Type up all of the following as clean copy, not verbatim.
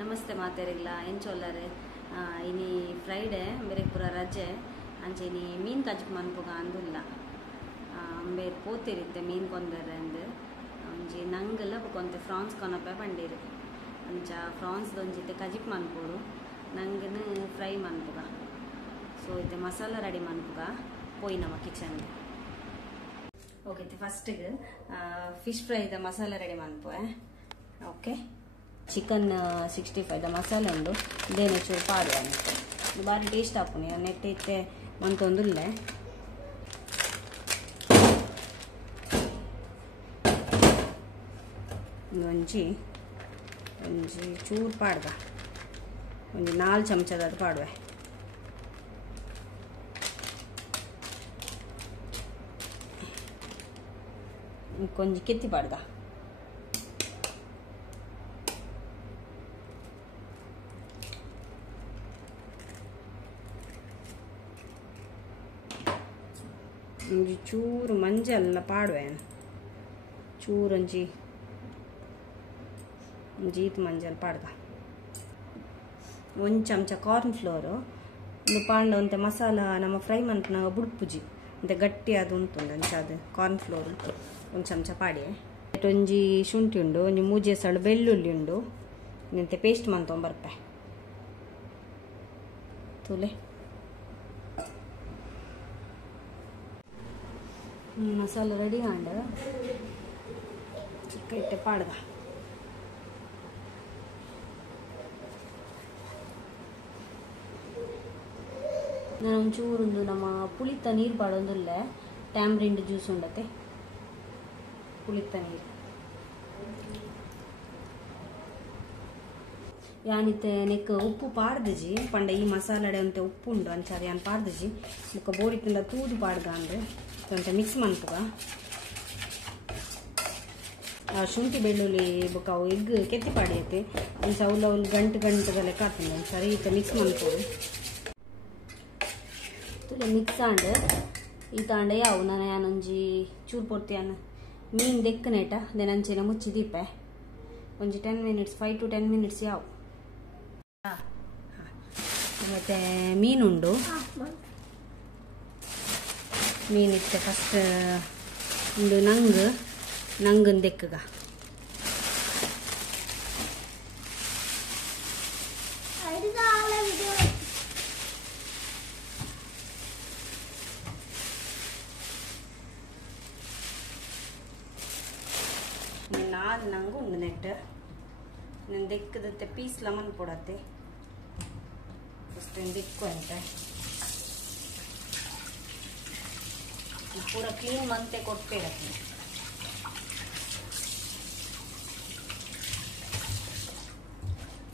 ನಮಸ್ತೆ ಮಾತೇರಿಲ್ಲ ಎಂಚೊಲ್ಲರೆ ಇನಿ ಫ್ರೈಡೆ ಬೇರೆ ಪೂರ ರಜೆ ಅಂಚೆ ಇನಿ ಮೀನು ಕಜ್ಜಿ ಮನ್ಪುಗ ಅಂದಿಲ್ಲ ಬೇರೆ ಪೋತಿರಿತ್ತೆ ಮೀನು ಕೊಂದರೆ ಅಂದು ಒಂಜಿ ನಂಗೆಲ್ಲ ಕೊಂತೆ ಫ್ರಾನ್ಸ್ ಕೊನಪೆ ಬಂದಿರು ಅಂಚ ಫ್ರಾನ್ಸ್ ಒಂಜಿತ್ತೆ ಕಜಿಪ್ ಮನ್ಪುಡು ನಂಗನು ಫ್ರೈ ಮನ್ಪುಗ ಸೊ ಇತ್ತೆ ಮಸಾಲ ರೆಡಿ ಮನ್ಪುಗ ಪೋಯಿ ನಮ್ಮ ಕಿಚನ್ ಓಕೆ ಫಸ್ಟಿಗೆ ಫಿಶ್ ಫ್ರೈದ ಮಸಾಲ ರೆಡಿ ಮನ್ಪುವೆ ಓಕೆ ಚಿಕನ್ 65 ಮಸಾಲೆ ಉಂಡು ಇದೇನು ಚೂರು ಪಾಡುವ ಇದು ಭಾರಿ ಟೇಸ್ಟ್ ಹಾಪುನಿ ನೆಟ್ಟೈತೆ ಮಂತೊಂದುಲ್ಲೆ ಒಂಜಿ ಚೂರು ಪಾಡ್ದ ಒಂದು 4 ಚಮಚದ ಪಾಡುವೆ ಕೊಂಚ ಕೆತ್ತಿ ಪಾಡ್ದ ಒಂಜಿ ಚೂರು ಮಂಜಲ್ಲ ಪಾಡುವೆ ಚೂರು ಒಂಜಿ ಜೀತ್ ಮಂಜಲ್ ಪಾಡ್ದ 1 ಚಮಚ ಕಾರ್ನ್ ಫ್ಲೋರು ಒಂದು ಪಾಂಡ ಒಂತೆ ಮಸಾಲ ನಮ್ಮ ಫ್ರೈ ಮನ್ಪುನಾಗ ಬುಡ್ಪುಜಿ ಅಂತೆ ಗಟ್ಟಿ ಅದು ಉಂಟು ಅಂಚ ಅದು ಕಾರ್ನ್ ಫ್ಲೋರ್ 1 ಚಮಚ ಪಾಡಿ ಒಂಜಿ ಶುಂಠಿ ಉಂಡು ಒಂಜಿ 3 ಸಳ ಬೆಳ್ಳುಳ್ಳಿ ಉಂಡು ಇಂತೆ ಪೇಸ್ಟ್ ಮಂತೊಂಬರ್ಪೆ ತೂಲೆ ಮಸಾಲ ರೆಡಿ ಆಂಡ ಚಿಕ್ಕ ಇಟ್ಟೆ ಪಾಡ್ದ ನಾನು ಒಂಚೂರೊಂದು ನಮ್ಮ ಪುಳಿತ ನೀರು ಪಾಡೊಂದುಲ್ಲೆ ಟ್ಯಾಮ್ರಿಂಡ್ ಜ್ಯೂಸ್ ಉಂಡತೆ ಪುಳಿತ ನೀರು ಯಾನಿತ್ತೆ ನೆಕ್ ಉಪ್ಪು ಪಾಡ್ದಜಿ ಪಂಡ ಈ ಮಸಾಲಡೆ ಅಂತೆ ಉಪ್ಪು ಉಂಡು ಅಂಚಾದ ಯಾನ್ ಪಾಡ್ದಜಿ ಮುಕ್ಕ ಬೋಡಿತ್ತಿಂದ ತೂದು ಪಾಡ್ದ ಅಂದ್ರೆ ಅಂತೆ ಮಿಕ್ಸ್ ಮನ್ಪುಗ ಶುಂಠಿ ಬೆಳ್ಳುಳ್ಳಿ ಬುಕ್ಕ ಅವು ಎಗ್ ಕೆತ್ತಿ ಪಾಡಿಯತ್ತೆ ಒಂದು ಅವಳು ಗಂಟು ಲೆಕ್ಕ ಹಾಕ್ತೀನಿ ಒಂದು ಸರಿ ಈತ ಮಿಕ್ಸ್ ಮನ್ಪೋಡು ತುಲೆ ಮಿಕ್ಸ್ ಆಂಡ್ ಈ ತಾಂಡ ಯಾವು ನಾನು ಯಾನೊಂಜಿ ಚೂರು ಪೊರ್ತಿಯಾನ ಮೀನು ದೆಕ್ಕನೇಟ ಅಂಚೆನ ಮುಚ್ಚಿ ದೀಪೆ ಒಂಜಿ 10 ಮಿನಿಟ್ಸ್ 5 to 10 ಮಿನಿಟ್ಸ್ ಯಾವು ಮತ್ತೆ ಮೀನುಂಡು ಮೀನಿತ್ತೆ ಫಸ್ಟ್ ಒಂದು ನಂಗನ್ ದೆಕ್ಕಗ ನಂಗು ಉಂಡು ನೆಟ್ ನಾನು ದೆಕ್ಕದತ್ತೆ ಪೀಸ್ ಲೆಮನ್ ಕೊಡತ್ತೆ ಫಸ್ಟ್ ದೆಕ್ಕು ಅಂತ ಪೂರ ಕ್ಲೀನ್ ಮಂತೆ ಕೊಟ್ಬೇಡತ್ತೆ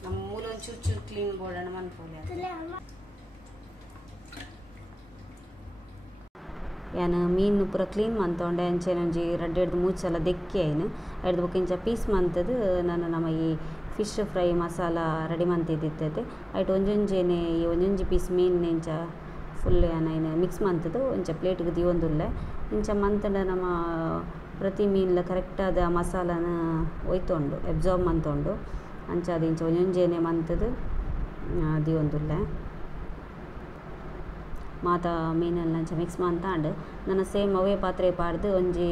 ನಮ್ಮ ಮೂಲ ಚೂರು ಕ್ಲೀನ್ ಬೋರ್ಡನ್ನು ಮನ್ಪೋಲಿ ಯಾನು ಮೀನು ಪೂರ ಕ್ಲೀನ್ ಮಂತೊಂಡೆ ಅಂಚೆನೊಂಜಿ 2-3 ಸಲ ದೆಕ್ಕಿ ಆಯ್ನು ಎರಡು ಬುಕ್ಕಿಂಚ ಪೀಸ್ ಮಂತದು ನಾನು ನಮ್ಮ ಈ ಫಿಶ್ ಫ್ರೈ ಮಸಾಲ ರೆಡಿ ಮಂತಿದ್ದಿತ್ತೈತೆ ಆಯ್ತು ಒಂಜೊಂಜೇನೆ ಈ ಒಂಜೊಂಜಿ ಪೀಸ್ ಮೀನು ಇಂಚ ಫುಲ್ ಏನು ಮಿಕ್ಸ್ ಮಂತದು ಇಂಚ ಪ್ಲೇಟ್ಗೆ ದಿವೊಂದುಲ್ಲೆ ಇಂಚ ಮಂತಂಡ ನಮ್ಮ ಪ್ರತಿ ಮೀನ್ಲ ಕರೆಕ್ಟಾದ ಮಸಾಲನ ಒಯ್ತೊಂಡು ಅಬ್ಸಾರ್ಬ್ ಮಂತೊಂಡು ಅಂಚ ಅದು ಇಂಚ ಒಂಜೊಂಜೇನೆ ಮಂತದು ದಿವೊಂದುಲ್ಲೆ ಮಾತ ಮೀನೆಲ್ಲ ಅಂಚ ಮಿಕ್ಸ್ ಮಂತಾಂಡು ನನ್ನ ಸೇಮ್ ಅವೇ ಪಾತ್ರೆ ಪಾಡ್ದು ಒಂಜಿ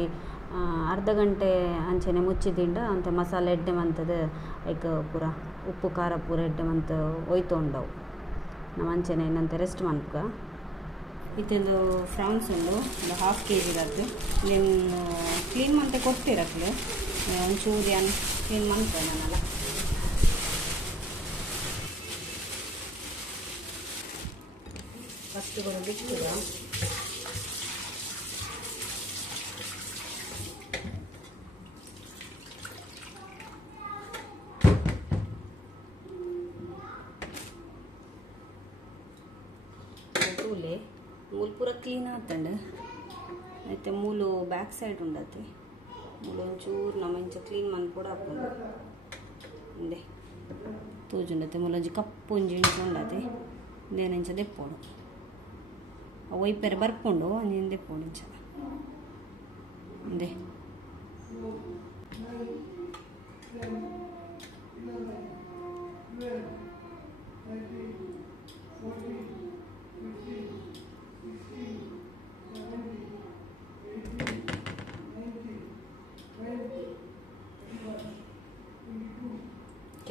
ಅರ್ಧ ಗಂಟೆ ಅಂಚೆನೆ ಮುಚ್ಚಿದಿಂಡ ಅಂತೆ ಮಸಾಲೆ ಎಡ್ಡೆ ಮಂತದು ಲೈಕ್ ಪೂರ ಉಪ್ಪು ಖಾರ ಪೂರ ಎಡ್ಡೆ ಮಂತ ಒಯ್ತೊಂಡವು ನಮ್ಮ ಅಂಚೆನೆ ಇನ್ನಂತೆ ರೆಸ್ಟ್ ಮನ್ಪುಗ ಇತ್ತೊಂದು ಫ್ರಾನ್ಸ್ ಉಂಡು ಒಂದು 1/2 kg ಇರದ್ದು ಇಲ್ಲೇನು ಕ್ಲೀನ್ ಮಂತೆ ಕೊಡ್ತೀರಕ್ಲು ಒಂಚೂರು ಏನು ಕ್ಲೀನ್ ಮಂತೆ ನಾನಲ್ಲ ಫಸ್ಟ್ ಕೂಡ ಬಿಟ್ಟುದ ತೂಲೆ ಮೂಲು ಪೂರ ಕ್ಲೀನ್ ಆತಂಡ ಮತ್ತೆ ಮೂಲು ಬ್ಯಾಕ್ ಸೈಡ್ ಉಂಡತಿ ಮೂಲು ಒಂಚೂರು ನಮ್ಮ ಇಂಚ ಕ್ಲೀನ್ ಮನ್ಪೂಡ ಹಾಕೊಂಡು ಇಂದೆ ತೂಜುಂಡತೆ ಮೂಲೊಂಜಿ ಕಪ್ಪು ಒಂಜಿ ಇಂಚ ಉಂಡತಿ ಇಂದೇನಿಂಚ ದೆಪ್ಪೋಡು ವೈಪರ್ ಬರ್ಕೊಂಡು ಒಂಜಿನ ದೆಪ್ಪೋಡು ಇಂಚ ಇಂದೆ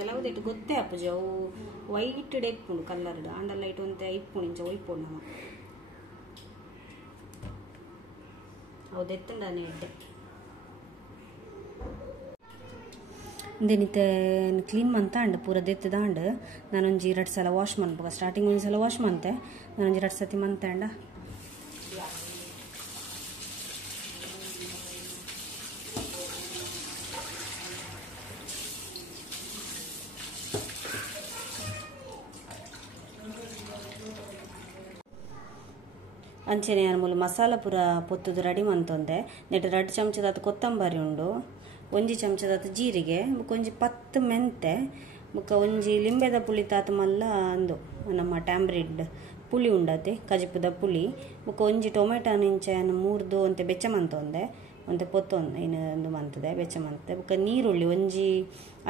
ಕೆಲವುದಿಟ್ಟು ಗೊತ್ತೇ ಅಪ್ಪುಜಿ ಅವು ವೈಟ್ ಇಪ್ಪುಂಡು ಕಲ್ಲರ್ಡ್ ಅಂಡಲ್ಲ ಇಟ್ಟು ಒಂತೆ ಇಪ್ಪುಂಡು ಇಂಚ ಒಯ್ಪುಂಡು ನಮ್ಮ ಅವು ದೆತ್ತಂಡನೆ ಇಟ್ಟೆ ಇಂದೇನಿತ್ತೆ ಕ್ಲೀನ್ ಮಂತಾಂಡು ಪೂರ ದೆತ್ತದಾಂಡು ನಾನೊಂಜಿ 2 ಸಲ ವಾಶ್ ಮನ್ಪುಗ ಸ್ಟಾರ್ಟಿಂಗ್ ಒಂದು ಸಲ ವಾಶ್ ಮಂತೆ ನಾನೊಂಜಿ 2 ಸತಿ ಮಂತಾಂಡ ಅಂಚೆನೆ ನಾನು ಮಸಾಲ ಪೂರ ಪೊತ್ತುದು ರೆಡಿ ಮಂತೊಂದೆ ನೆಟ್ಟು 2 ಚಮಚದ ಕೊತ್ತಂಬರಿ ಉಂಡು 1 ಚಮಚದ ಜೀರಿಗೆ ಒಂಜಿ 10 ಮೆಂತೆ ಮುಕ್ಕ ಒಂಜಿ ಲಿಂಬೆದ ಪುಳಿ ತಾತ ಮಲ್ಲ ಅಂದು ನಮ್ಮ ಟ್ಯಾಂಬ್ರಿಡ್ ಪುಳಿ ಉಂಡತೆ ಕಜಿಪುದ ಪುಳಿ ಮುಕ್ಕ ಒಂಜಿ ಟೊಮೆಟೊ ಇಂಚೆ 3 ಒಂತೆ ಬೆಚ್ಚ ಮಂತೊಂದೆ ಒಂತೆ ಪೊತ್ತೊಂದು ಇನ್ನು ಮಂತದೆ ಬೆಚ್ಚ ಮಂತದೆ ಮುಕ್ಕ ನೀರುಳ್ಳಿ ಒಂಜಿ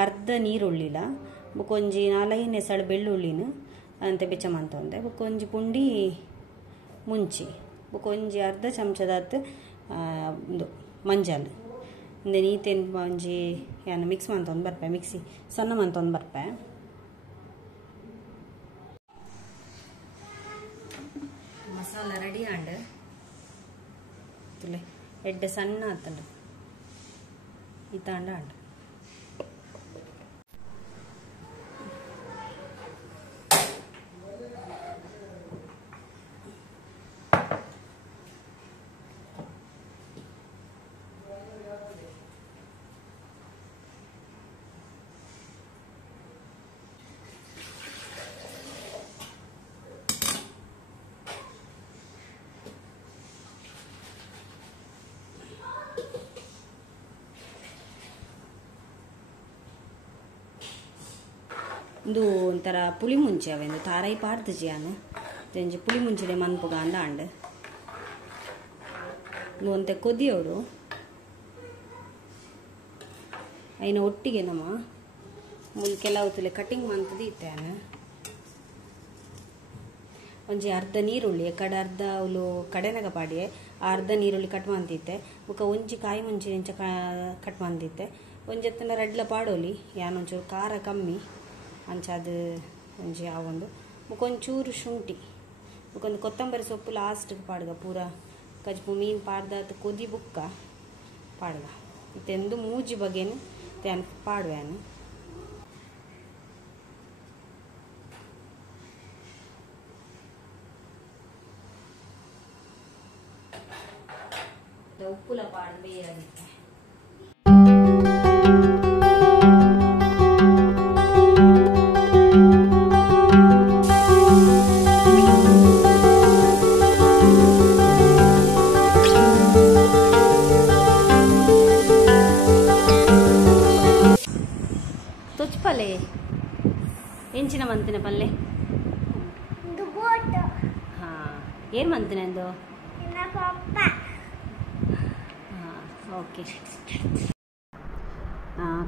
ಅರ್ಧ ನೀರುಳ್ಳಿಲ ಮುಕ್ಕ ಒಂಜಿ 4 ಎಸಳು ಬೆಳ್ಳುಳ್ಳಿನ ಅಂತೆ ಬೆಚ್ಚ ಮಂತೊಂದೆ ಮುಕ್ಕ ಒಂಜಿ ಪುಂಡಿ ಮುಂಚಿ ಮುಕ್ಕ ಒಂಜಿ ಅರ್ಧ ಚಮಚದ ಒಂದು ಮಂಜಲ್ ಇಂದೆ ನೀತೇನು ಒಂಜಿ ಏನು ಮಿಕ್ಸ್ ಮಂತೊಂದು ಬರ್ಪೆ ಮಿಕ್ಸಿ ಸಣ್ಣ ಮಂತೊಂದು ಬರ್ಪೆ ಮಸಾಲ ರೆಡಿ ಆಂಡ್ ತುಲೆ ಎಡ್ಡೆ ಸಣ್ಣ ಆತಂಡು ಈ ತಾಂಡ ಆಂಡ್ ಇದು ಒಂಥರ ಪುಳಿ ಮುಂಚೆ ಅವೆಂದು ತಾರಾಯಿ ಪಾಡ್ದಜಿ ನಾನು ಒಂಜಿ ಪುಳಿ ಮುಂಚೆಡೆ ಮನ್ಪುಗ ಅಂದ ಅಂಡ್ ಒಂತೆ ಕೊದಿಯೋಡು ಐನ ಒಟ್ಟಿಗೆ ನಮ್ಮ ಕೆಲವು ತುಲೆ ಕಟಿಂಗ್ ಮಂತದಿ ಇತ್ತೇನೆ ಒಂಜಿ ಅರ್ಧ ನೀರುಳ್ಳಿ ಕಡೆ ಅರ್ಧ ಅವಳು ಕಡೆನಾಗ ಪಾಡಿ ಅರ್ಧ ನೀರುಳ್ಳಿ ಕಟ್ ಮಂತಿತ್ತೆ ಮುಕ್ಕ ಒಂಜಿ ಕಾಯಿ ಮುಂಚೆ ಇಂಚ ಕಟ್ ಮಂತಿತ್ತೆ ಒಂಜಿ ಎತ್ತನ ರೆಡ್ಲ ಪಾಡೋಲಿ ಯಾನೊಂಚೂರು ಖಾರ ಕಮ್ಮಿ ಅಂಚಾದು ಒಂಜಿ ಯಾವೊಂದು ಮುಕ್ಕೊಂಚೂರು ಶುಂಠಿ ಮುಕ್ಕೊಂದು ಕೊತ್ತಂಬರಿ ಸೊಪ್ಪು ಲಾಸ್ಟ್ಗೆ ಪಾಡ್ಗ ಪೂರ ಕಜ್ಪು ಮೀನು ಪಾಡ್ದ ಕೊದಿ ಬುಕ್ಕ ಪಾಡ್ಗ ಇತ್ತೆಂದು ಮೂಜಿ ಬಗೆನು ತ್ಯಾನ್ ಪಾಡುವೆನು ಉಪ್ಪುಲ ಪಾಡು ಬೇಯಾಗಿತ್ತೆ ತೊಚ್ಪಲ್ಲೆ ಎಂಚಿನ ಮಂತಿನ ಪಲ್ಲೆ ಹಾಂ ಏನು ಮಂತಿನ ಎಂದು ಓಕೆ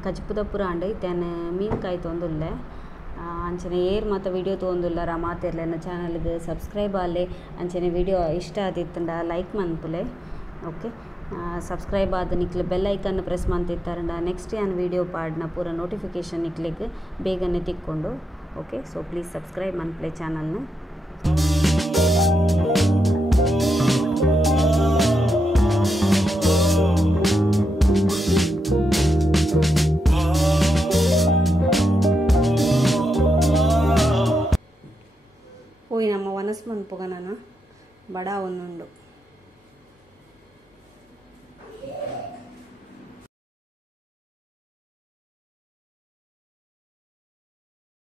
ಕಜ್ಪುದ ಪುರ ಅಂಡ್ ಇತ್ತೇನೆ ಮೀನ್ಕಾಯಿ ತೊಂದುಲ್ಲೆ ಅಂಚನೆ ಏರ್ ಮಾತ ವಿಡಿಯೋ ತೊಂದುಲ್ಲಾರ ಮಾತಿರ್ಲೇನ ಚಾನಲ್ಗೆ ಸಬ್ಸ್ಕ್ರೈಬ್ ಆಲೆ ಅಂಚನೆ ವಿಡಿಯೋ ಇಷ್ಟ ಆದಿತ್ತಂಡ ಲೈಕ್ ಮನ್ಪುಲೆ ಓಕೆ ಸಬ್ಸ್ಕ್ರೈಬ್ ಆದ ನಿಕ್ಲೆ ಬೆಲ್ ಐಕನ್ ಪ್ರೆಸ್ ಮಂತಿತ್ತಾರಂಡ ನೆಕ್ಸ್ಟ್ ಏನು ವಿಡಿಯೋ ಪಾಡ್ನ ಪೂರ ನೋಟಿಫಿಕೇಶನ್ ನಿಕ್ಲಿಗೆ ಬೇಗನೆ ತಿಕ್ಕೊಂಡು ಓಕೆ ಸೊ ಪ್ಲೀಸ್ ಸಬ್ಸ್ಕ್ರೈಬ್ ಮನ್ಪ್ಲೆ ಚಾನಲ್ನ ಓಯ್ ನಮ್ಮ ವನಸ್ ಮನ್ಪುಗ ನಾನು ಬಡ ಒಂದುಂಡು